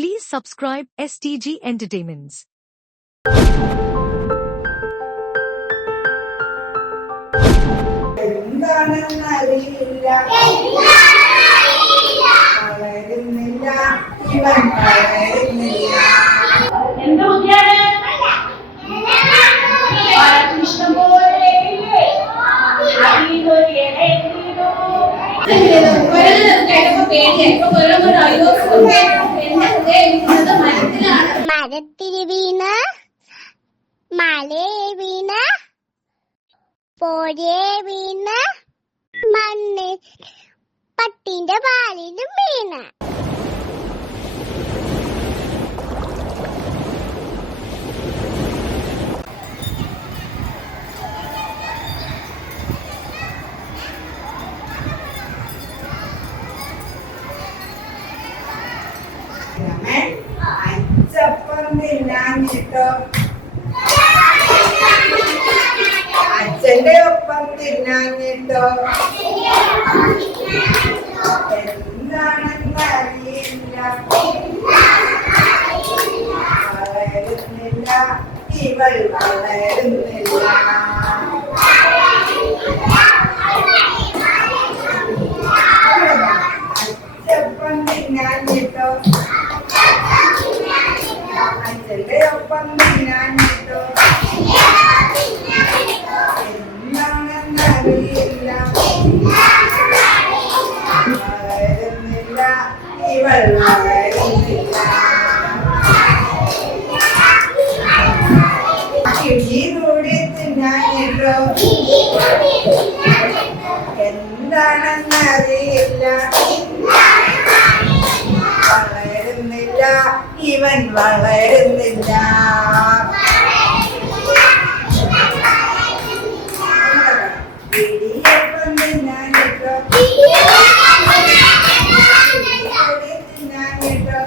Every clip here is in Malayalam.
Please subscribe STG Entertainments. മരത്തിരി വീണ മലേ വീണ പോരേ വീണ മണ്ണ് പട്ടിന്റെ പാലിലും വീണ. അച്ചപ്പം തിന്നാഞ്ഞിട്ടോ അച്ഛന്റെ ഒപ്പം തിന്നാഞ്ഞിട്ടോ എന്താണെന്ന് അറിയില്ല, വളരുന്നില്ല ഇവൾ വളരുന്നില്ല. അച്ചപ്പം തിന്നാഞ്ഞിട്ടോ അച്ഛന്റെ ഒപ്പം തിന്നാഞ്ഞിട്ടോ എന്താണെന്നറിയില്ല, വളരുന്നില്ല ഇവൾ വളരുന്നില്ല. കിഴി കൂടി തിന്നാഞ്ഞിട്ടോ എന്താണെന്നറിയില്ല, വളരുന്നില്ല ഇവൻ വളരുന്നില്ല. ഇടിയപ്പം തിന്നാഞ്ഞിട്ടോ തിന്നാഞ്ഞിട്ടോ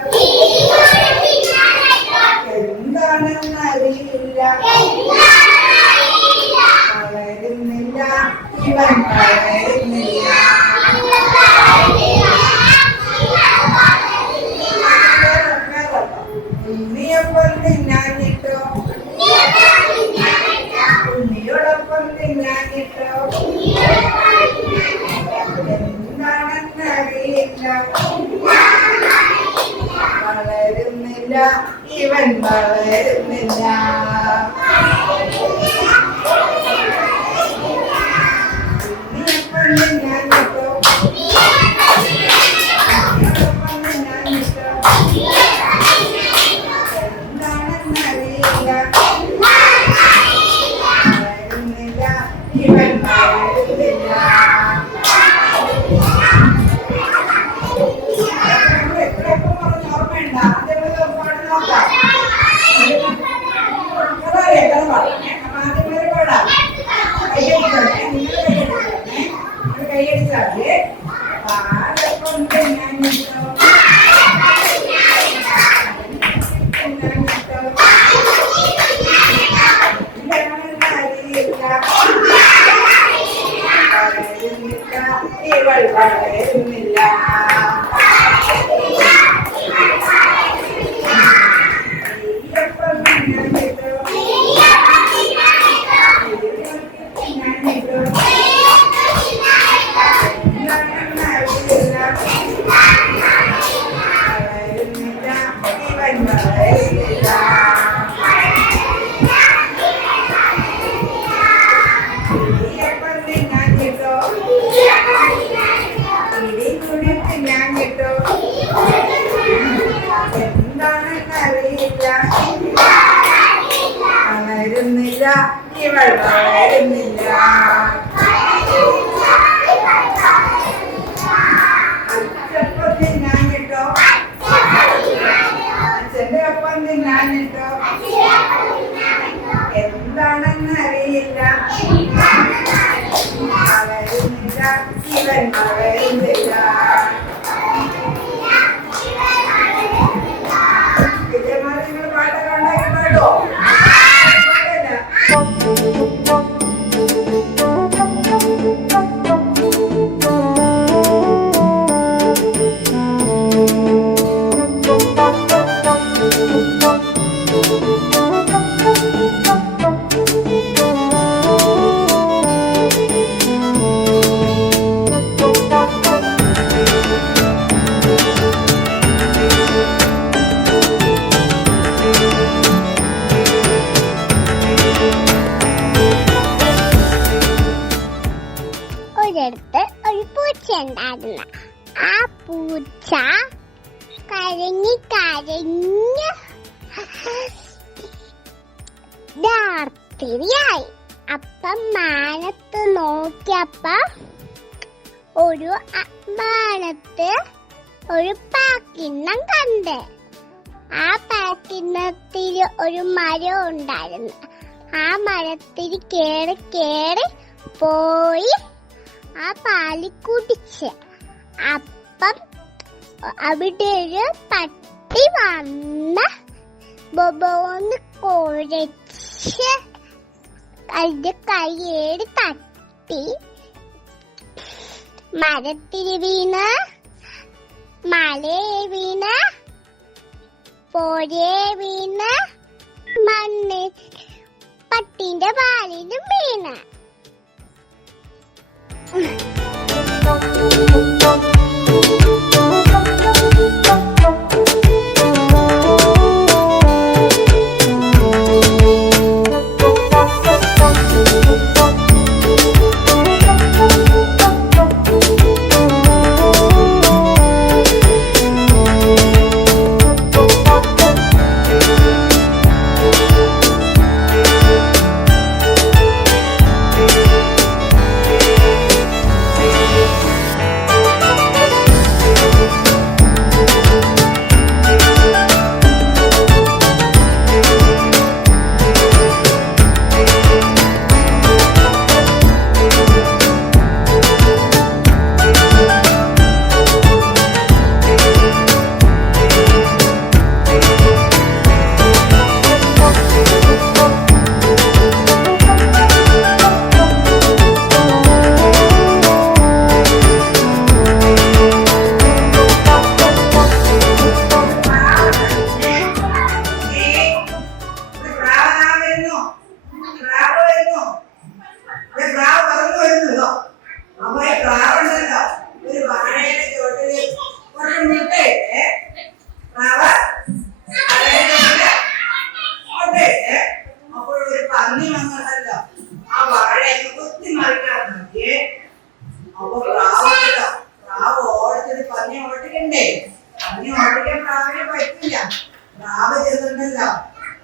എന്താണെന്നറിയില്ല, വളരുന്നില്ല ഇവൻ വളരുന്നില്ല. ഉണ്ണിയപ്പം തിന്നാഞ്ഞിട്ടോ ഉണ്ണിയോടൊപ്പം തിന്നാഞ്ഞിട്ടോ എന്താണെന്നറിയില്ല, വളരുന്നില്ല ഇവൻ വളരുന്നില്ല. ഉണ്ണിയപ്പം തിന്നാഞ്ഞിട്ടോ ഉണ്ണിയോടൊപ്പം തിന്നാഞ്ഞിട്ടോ എന്താണെന്നറിയില്ല, വളരുന്നില്ല ഇവൻ വളരുന്നില്ല. ഓർമ്മയുണ്ട അതേപോലെ ഒരുപാട് നോക്കാം. ആദ്യം പാടാം. കൈയടിച്ചാല് പാലപ്പം തിന്നാഞ്ഞിട്ടോ ഇവൾ വളരുന്നില്ല. എന്താണെന്നറിയില്ല, വളരുന്നില്ല ഇവൾ വളരുന്നില്ല. അച്ഛപ്പം തിന്നാഞ്ഞിട്ടോ അച്ഛന്റെ ഒപ്പം തിന്നാഞ്ഞിട്ടോ എന്താണെന്നറിയില്ല, വളരുന്നില്ല ഇവൻ വളരുന്നില്ല. വിജയമാറി പാട്ടൊക്കെ ഉണ്ടാക്കി പാടോ? Thank you. കരഞ്ഞ് കരഞ്ഞ് രാത്രിയായി. അപ്പം മാനത്ത് നോക്കിയപ്പ ഒരു മാനത്ത് ഒരു പാക്കിണ്ണം കണ്ട്. ആ പാക്കിണ്ണത്തിൽ ഒരു മരം ഉണ്ടായിരുന്നു. ആ മരത്തിൽ കേറി കേറി പോയി ആ പാല് കുടിച്ച്. അപ്പം അവിടെ ഒരു പട്ടി വന്ന് ബൊബോന്ന് കുരച്ച് അതിന്റെ കയ്യേട് തട്ടി മരത്തിൽ വീണ് മലയെ വീണ് പോരേ വീണ് മണ്ണ് പട്ടിന്റെ പാലിലും വീണ്.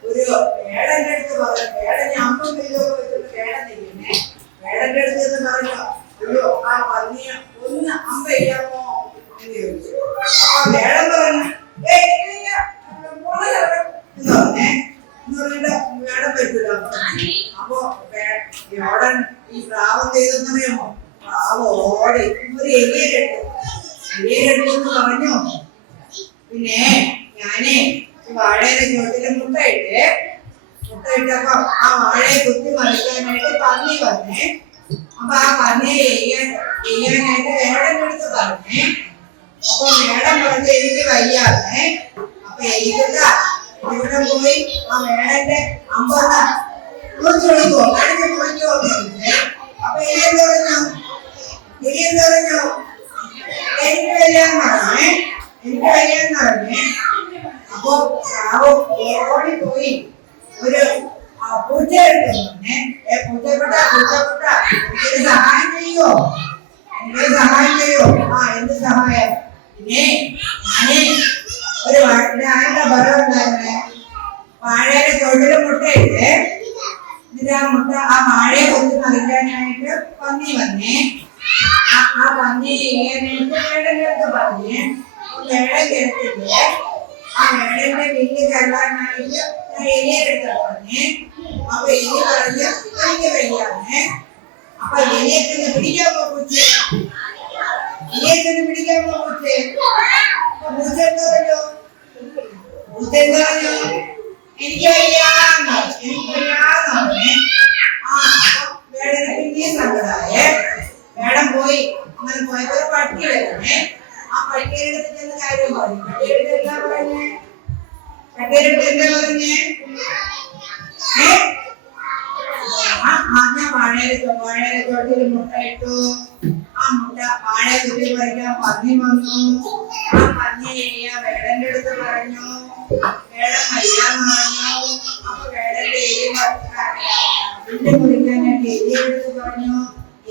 ഒരു വേടന്റെ അടുത്ത് പറഞ്ഞു, വേടനെ 50 കിലോ വെച്ചിട്ട് വേടൻ നിൽക്കുന്നേ. വേടന്റെ അടുത്ത് പറഞ്ഞു, അയ്യോ ആ പന്നിയെ ഒന്ന് അമ്പ ചെയ്യാമോ എന്ന് ചോദിച്ചു. അപ്പൊ വേടൻ പറഞ്ഞു, വേടൻ പറ്റൂല. അപ്പൊ വേടൻ ഈ പ്രാവം ചെയ്തെന്നറിയാമോ? പ്രാവ് ഓടി ഒരു എലിയെടുത്തെന്ന് പറഞ്ഞു. പിന്നെ ഞാനേ വാഴയുടെ ചുവട്ടില് മുട്ടയിട്ടപ്പോ ആ വാഴയെ കുത്തി മറിക്കാനായിട്ട് പന്നി വന്നേ. അപ്പൊ ആ പന്നിയെ ചെയ്യാനായിട്ട് വേടന്റെ അടുത്ത് പറഞ്ഞേ. അപ്പൊ വേടൻ പറഞ്ഞ് എനിക്ക് വയ്യാതെ. അപ്പൊ എനിക്കല്ല ഇവിടെ പോയി ആ വേടന്റെ അമ്പത് മുറിച്ചു കൊടുക്കോ, കടിഞ്ഞ് മുറിക്കോ എന്ന് ചോദിച്ചേ. അപ്പൊ എലിയെന്ന് പറഞ്ഞു എനിക്ക് വയ്യാന്ന് പറഞ്ഞേ. അപ്പൊ ഓടിപ്പോയി ഒരു പൂച്ച എടുക്കുന്നേ. പൂച്ചപ്പെട്ട എനിക്ക് സഹായം ചെയ്യോ? ആ എന്ത് സഹായം? പിന്നെ ഞാനേ ഒരു ആരുടെ ബലം ഉണ്ടായിരുന്നേ. വാഴയുടെ തൊഴില് മുട്ടയിട്ട് എന്നിട്ട് ആ മുട്ട ആ വാഴയെ കുത്തി മറിക്കാനായിട്ട് പന്നി വന്നേ. ആ പന്നി ചെയ്യാനായിട്ട് വേടന്റെ അടുത്ത് പറഞ്ഞേ. വേടൻ കേട്ടില്ലേ? ആ വേടന്റെ വില്ല് കയറാനായിട്ട് എലിയെടുത്ത് പറഞ്ഞേ. അപ്പൊ എലി പറഞ്ഞ് എനിക്ക് വയ്യാന്നേ. അപ്പൊ എലിയെ തന്നെ പിടിക്കാമോ പൂച്ചേ? പൂച്ച എന്താ പറഞ്ഞു? എനിക്ക് വയ്യാന്ന് പറഞ്ഞേ. ആ അപ്പൊ വേടന് പിന്നെയും സങ്കടമായേ. വേടൻ പോയി. അങ്ങനെ പോയപ്പോ ഒരു പട്ടി വരുന്നേ. ആ പട്ടിയുടെ അടുത്ത് ചെന്ന് കാര്യം പറഞ്ഞു. പട്ടിയുടെ എന്താ പറഞ്ഞേ? ഞാൻ വാഴയുടെ ചോട്ടിൽ മുട്ടയിട്ടു. ആ മുട്ട വാഴയെ കുത്തി പറിക്കാൻ പന്നി വന്നു. ആ പന്നി വേടന്റെ അടുത്ത് പറഞ്ഞു. വേടൻ വയ്യാന്ന് പറഞ്ഞു. അപ്പൊ വേടന്റെ എലി മുറിക്കാനായിട്ട് എലിയുടെ അടുത്ത് പറഞ്ഞു.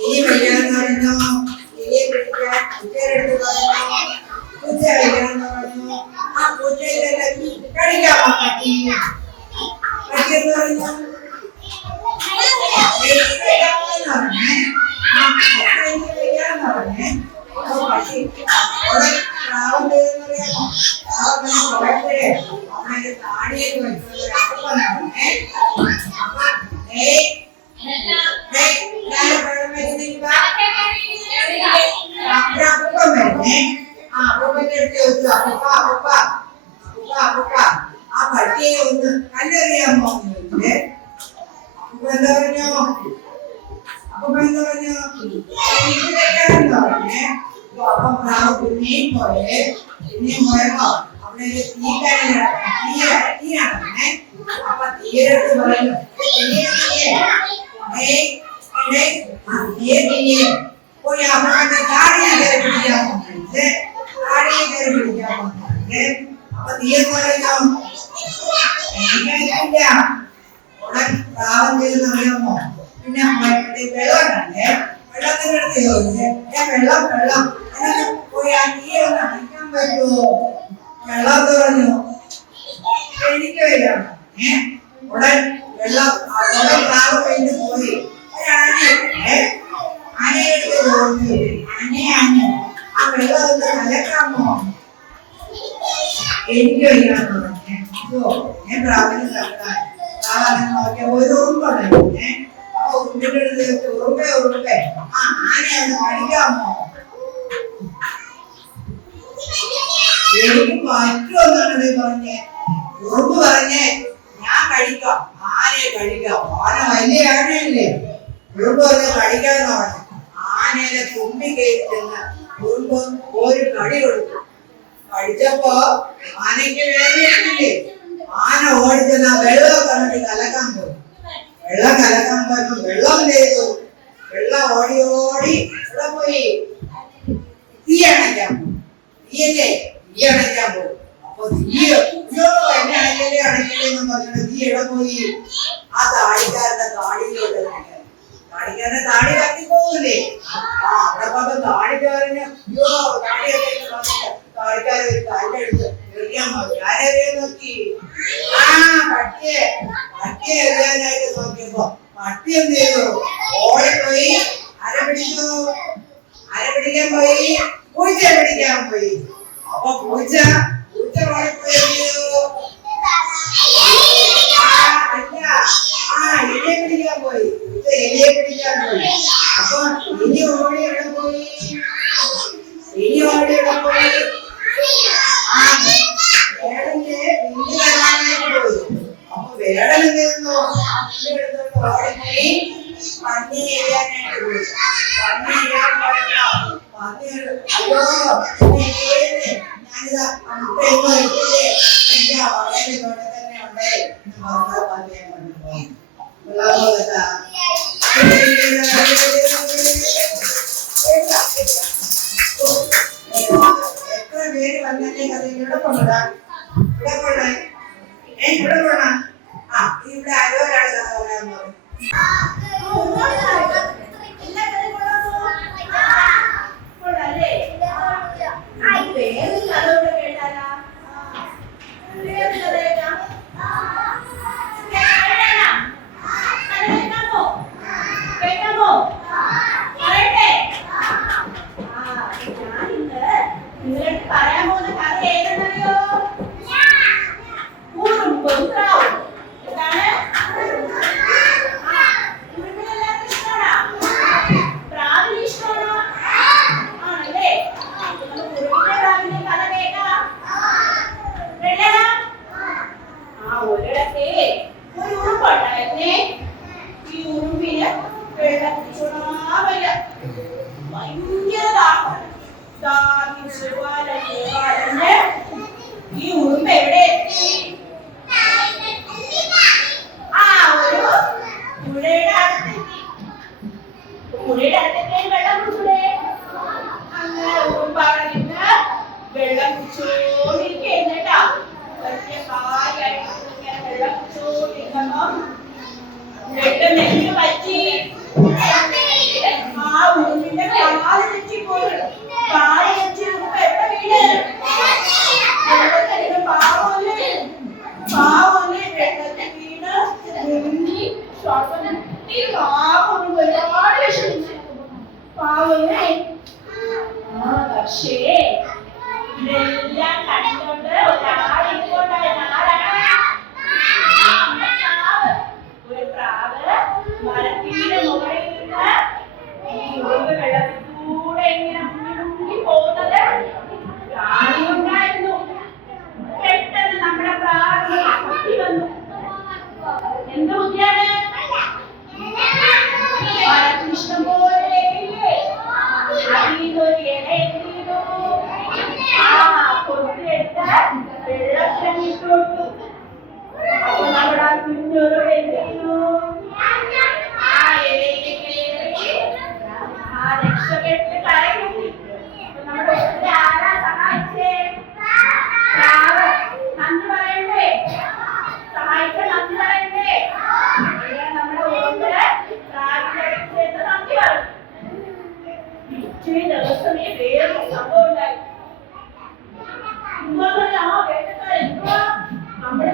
എലി വയ്യാന്ന് പറഞ്ഞു. എലിയെ പിടിക്കാൻ പൂച്ചയുടെ അടുത്ത് പറഞ്ഞു. പൂച്ച വയ്യാന്ന് പറഞ്ഞു. ആ പൂച്ച കടിക്കാമോ പട്ടി? പട്ടി എന്ന് പറഞ്ഞാൽ ആ പട്ടിയെ ഒന്ന് കല്ലെറിയാമോ ചോദിച്ചേ. അപ്പൊ എന്താ പറഞ്ഞോ? അപ്പൊ എന്താ പറഞ്ഞോ? എനിക്ക് തെറ്റാണെന്ന് പറഞ്ഞേ. അപ്പം പ്രാവ് പിന്നെയും പോയപ്പോ അവിടെ ഒരു തീയാണ്. അപ്പൊ തീരെടുത്ത് പറഞ്ഞു പോയി അമ്മ താടിയെ കയറി പിടിക്കാൻ പോകുന്നുണ്ട്. താടിയെ കയറി പിടിക്കാൻ പോകുന്നുണ്ട്. അപ്പൊ തീയെന്ന് പറഞ്ഞോ എനിക്കില്ല. ഉടൻ പ്രാവം ചെയ്തെന്ന് അറിയാമോ? പിന്നെ വെള്ളമുണ്ടേ, വെള്ളത്തിന്റെ അടുത്ത് ചോദിച്ചേ വെള്ളം പോയി ആ തീയെ ഒന്ന് അടിക്കാൻ പറ്റുമോ? വെള്ളം പറഞ്ഞു എനിക്ക് വരികയാണ്. ഉടൻ പ്രാവ് കഴിഞ്ഞ് പോയി ആനയെടുത്ത് ചോദിച്ചു ആ വെള്ളം ഒന്ന് കലക്കാമോ? എനിക്ക് വരികയാണെന്ന് പറഞ്ഞേ. ഞാൻ പ്രാവിന് കലക്കാൻ നോക്കിയ ഒരു ഉറുമ്പുണ്ടായിരുന്നേ. അപ്പൊ ഉറുമ്പിന്റെ അടുത്ത് ഉറുമ്പേ ആ ആനയെ ഒന്ന് കടിക്കാമോ? എനിക്ക് പറ്റുമെന്നാണ് പറഞ്ഞേ. ഉറുമ്പ് പറഞ്ഞേ ഞാൻ കഴിക്കാം, ആനയെ കഴിക്കാം. ആന വലിയ ആനയല്ലേ. ഉറുമ്പ് പറഞ്ഞ കടിക്കാന്ന് പറഞ്ഞു. ആനയുടെ തുമ്പി കയറി ചെന്ന് ഉറുമ്പ് ഒരു കടി കൊടുത്തു. കടിച്ചപ്പോ ആനയ്ക്ക് വേദനയില്ലേ. ആന ഓടിച്ചെന്ന് വെള്ളം കണ്ടിട്ട് കലക്കാൻ പോയി. വെള്ളം കലക്കാൻ പോയപ്പോ വെള്ളം ചെയ്തു. വെള്ളം ഓടി ഇവിടെ പോയി തീ അണയ്ക്കാൻ പോയി. തീ അണയ്ക്കാൻ പോയി. അപ്പൊ എന്നെ അണയ്ക്കലേന്ന് പറഞ്ഞിട്ട് തീ എവിടെ പോയി? ആ താടിക്കാരന്റെ താടിയിലോട്ട് താടിക്കാരന്റെ താടി കത്തിപ്പോകൂലേ. അവിടെ പറഞ്ഞ താടിക്കാരന് താടിക്കാരൻ ഒരു കല്ലെടുത്ത് എറിയാൻ പോയി. ആരെറിയാൻ നോക്കി? പട്ടിയെ എറിയാനായിട്ട് നോക്കിയപ്പോ പട്ടി എന്ത് ചെയ്തു? ഓടിപ്പോയി ആരെ പിടിക്കാൻ പോയി? പൂച്ചയെ പിടിക്കാൻ പോയി. അപ്പൊ പൂച്ച ഓടിപ്പോയി എലിയെ പിടിക്കാൻ പോയി. എലിയെ പിടിക്കാൻ പോയി. അപ്പൊ എലി ഓടി എവിടെ പോയി? വേടന്റെ പിന്നി കാണാനായിട്ട് പോയി. അപ്പൊ വേടൻ എന്ത് ചെയ്യുന്നു? എടുത്തോണ്ട് ഓടിപ്പോയി പന്നി എറിയാനായിട്ട് പോയി. പന്നി എറിയാൻ പോയപ്പോ ഞാനിതാ മുട്ടയൊന്നും എടുത്തില്ലേ, എന്റെ വളരെ തൊട്ട് തന്നെ ഉണ്ട് എന്ന് പറഞ്ഞ പന്നിയെ കൊണ്ടുപോയി. എത്ര പേര് വന്നല്ലേ കഥയിൽ ഇവിടെ കൊണ്ടുപോടാ? ഇവിടെ പോണ ഇവിടെ ആരോ ഒരാൾ കഥ പറയാൻ പോകും.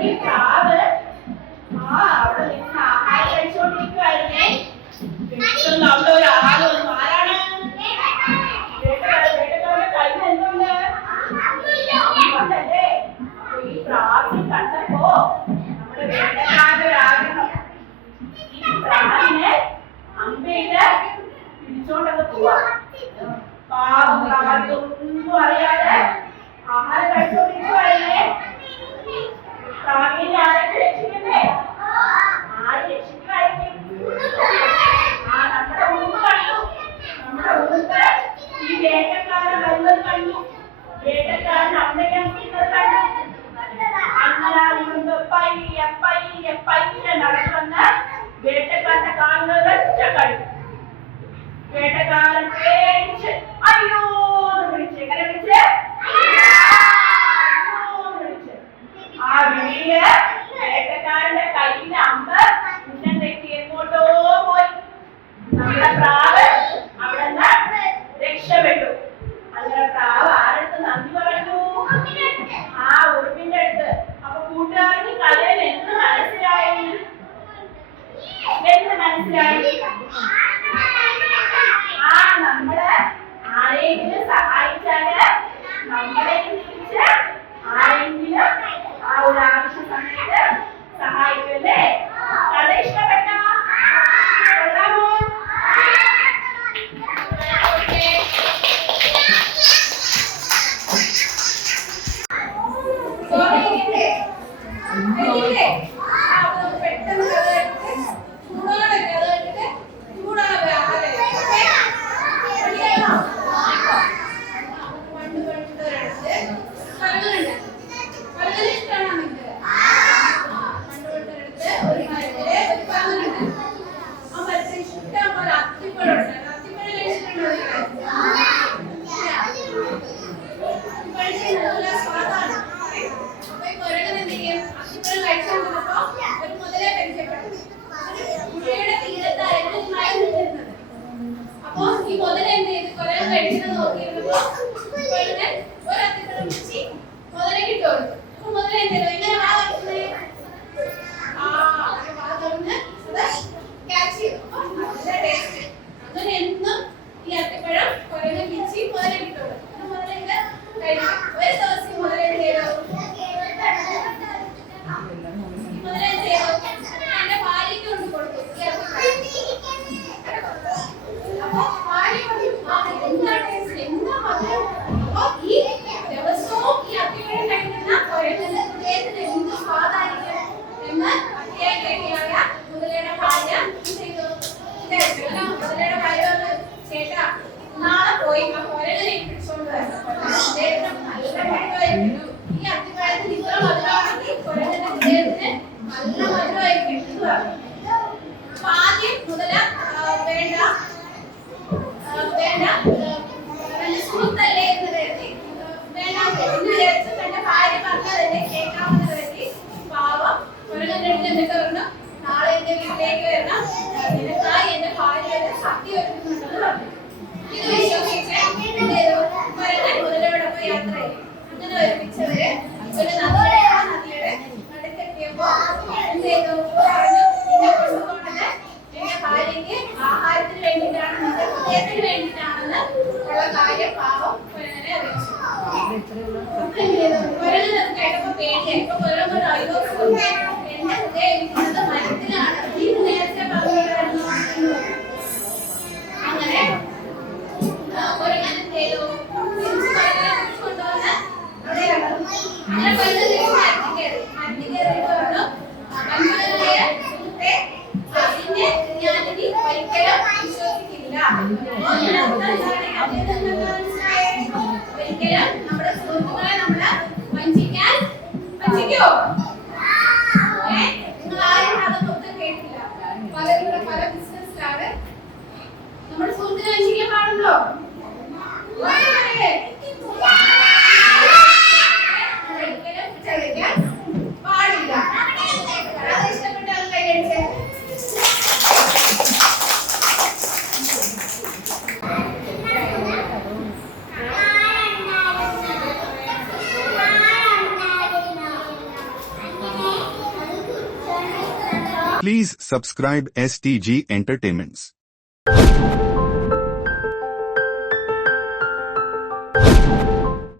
ഈ പ്രാവ് അവിടെ നിന്ന് ആഹാരം കഴിച്ചുകൊണ്ടിരിക്കുവായിരുന്നേ. പെട്ടെന്ന് അവിടെ ഒരു ആള് വന്നു. ആരാണ്? വേട്ടക്കാരന്റെ കയ്യിൽ എന്തുണ്ട്? അമ്പല്ലേ? അപ്പൊ ഈ പ്രാവിനെ കണ്ടപ്പോ നമ്മുടെ വേട്ടക്കാരന്റെ ഒരു ആഗ്രഹം, ഈ പ്രാവിനെ അമ്പയില് പിടിച്ചോണ്ടൊക്കെ പോവാ. പാവം പ്രാവിനൊന്നും അറിയാതെ ആഹാരം കഴിച്ചോണ്ടിരിക്കുവായിരുന്നേ. പ്രാവിനെ ആരൊക്കെ രക്ഷിക്കണ്ടേ? ആര് രക്ഷിക്കുമായിരിക്കും? നമ്മുടെ മുമ്പ് കണ്ടു. നമ്മുടെ മുമ്പ് ഈ വേട്ടക്കാരൻ വരുന്നത് കണ്ടു. വേട്ടക്കാരൻ അമ്മയെ അമ്മിക്കുന്നത് കണ്ടു. അങ്ങനെ മുമ്പ് പയ്യെ പയ്യെ പയ്യെ നടന്നു വന്ന് വേട്ടക്കാരനെ കാണുന്നത് ഒറ്റ കഴിയും. വേട്ടക്കാരൻ പേടിച്ച് അയ്യോ എന്ന് വിളിച്ച്. എങ്ങനെ വിളിച്ച്? ആ വിളിയില് വേട്ടക്കാരന്റെ കയ്യിലെ അമ്പ് ഉന്നം തെറ്റി എങ്ങോട്ടോ പോയി. നമ്മുടെ പ്രാവ് അവിടെ നിന്ന് രക്ഷപ്പെട്ടു. അങ്ങനെ പ്രാവ് ആരടുത്ത് നന്ദി പറഞ്ഞു? ആ ഉറുമ്പിന്റെ അടുത്ത്. അപ്പൊ കൂട്ടുകാർക്ക് കഥയിൽ എന്ത് മനസ്സിലായി? എന്ത് മനസ്സിലായി? ആ നമ്മള് ആരെങ്കിലും സഹായിച്ചാല് നമ്മളെ തിരിച്ച് ആരെങ്കിലും ആ ഒരു ആവശ്യ സമയത്ത് സഹായിക്കല്ലേ? കഥ ഇഷ്ടപ്പെട്ടോ? കൊള്ളാമോ? പെട്ടെന്ന് കഥ എടുത്ത് ചൂടോടെ കഥ എടുത്തിട്ട് ചൂടോടെ ആഹാരം അപ്പൊ ഈ മുതല എന്ത് ചെയ്ത് കുറെ കഴിച്ചത് നോക്കിയിരുന്നപ്പോ ഒരു അത്തിപ്പഴം പിടിച്ച് മുതല കിട്ടും. അപ്പൊ മുതല എന്ത് ചെയ്തു? ഇങ്ങനെ വാ തുറന്നേ. വാ തുറന്ന് ക്യാച്ച് ചെയ്തു. നല്ല ടേസ്റ്റ്. അങ്ങനെ എന്നും ഈ അത്തിപ്പഴം കുരങ്ങ് പിടിച്ച് മുതല കിട്ടും. മുതല ഇത് കഴിക്കും. ഒരു ദിവസം മുതല എന്ത് ചെയ്തു? മുതല എന്ത് ചെയ്തു? എന്റെ ഭാര്യയ്ക്ക് കൊണ്ട് കൊടുത്തു. ഈ ദിവസവും ഈ അത്തിപ്പഴം കഴിക്കുന്ന കുരങ്ങന്റെ ഹൃദയത്തിന് എന്ത് സ്വാദായിരിക്കും എന്ന് അത്യാഗ്രഹിയായ മുതലയുടെ ഭാര്യ ചെയ്തു. മുതലയുടെ ഭാര്യ ചേട്ടാ നാളെ പോയി ആ കുരങ്ങനെ പിടിച്ചോണ്ട് വരണം. നല്ല മധുരമായിരിക്കും. ഈ അത്തിപ്പഴത്തിന് ഇത്ര മധുരമാണെങ്കിൽ കുരങ്ങന്റെ ഹൃദയത്തിന് നല്ല മധുരമായിരിക്കും എന്ന് പറഞ്ഞു. അപ്പൊ ആദ്യം മുതല വേണ്ട സുഹൃത്തല്ലേ എന്ന് കരുതി വേണ്ട തന്റെ ഭാര്യ പറഞ്ഞതല്ലേ കേൾക്കാമെന്ന് കരുതി പാവം കുരങ്ങന്റെ അടുത്ത് എന്നിട്ട് പറഞ്ഞു, നാളെ എന്റെ വീട്ടിലേക്ക് വരണം, നിനക്കായി എന്റെ ഭാര്യയുടെ സദ്യ ഒരുക്കുന്നുണ്ടെന്ന് പറഞ്ഞു. ഇത് വിശ്വസിച്ച് എന്ത് ചെയ്തു? കുരങ്ങൻ മുതലോടൊപ്പം യാത്ര ചെയ്തു. അങ്ങനെ ഒരുമിച്ചവര് ഒരു നദിയുടെ നടുക്കെത്തിയപ്പോ എന്ത് ചെയ്തു? പറഞ്ഞു, നിന്നെ കൊണ്ടുപോകുന്നത് എന്റെ ഭാര്യയ്ക്ക് ആഹാരത്തിന് വേണ്ടിയിട്ടാണ്, നിന്റെ ഹൃദയത്തിന് വേണ്ടിയിട്ടാണെന്ന് ഉള്ള കാര്യം പാവം കുരങ്ങനെ അറിയിച്ചു. കുരങ്ങൻ അത് കേട്ടപ്പോ പേടിയായി. ഇപ്പൊ കുരങ്ങൻ അയ്യോ എന്റെ ഹൃദയം ഇരിക്കുന്നത് മരത്തിലാണ്, ഈ നേരത്തെ പറഞ്ഞിട്ടായിരുന്നു. അങ്ങനെ കുരങ്ങൻ എന്ത് ചെയ്തു? തിരിച്ച് കുരങ്ങനെ കൊണ്ടുവന്ന് അവിടെ അങ്ങനെ കുരങ്ങൻ തിരിച്ച് മരത്തിൽ കയറി. മരത്തിൽ കയറിയിട്ട് പറഞ്ഞു, കൺമലനായ സുഹൃത്തെ, അതിന്റെ ഞാനിനി ഒരിക്കലും വിശ്വസിക്കില്ല. ഒരിക്കലും നമ്മുടെ സുഹൃത്തുക്കളെ നമ്മള് വഞ്ചിക്കോ? നിങ്ങൾ ആരും അതൊന്നും കേട്ടില്ല. പലരുടെ പല ബിസിനസ്സിലാണ് നമ്മുടെ സുഹൃത്തിനെ വഞ്ചിക്കാൻ പാടുണ്ടോ? ഒരിക്കലും ചതിക്കാൻ പാടില്ല. അത് ഇഷ്ടപ്പെട്ട അത് കൈയടിച്ചേ. Please subscribe STG Entertainments.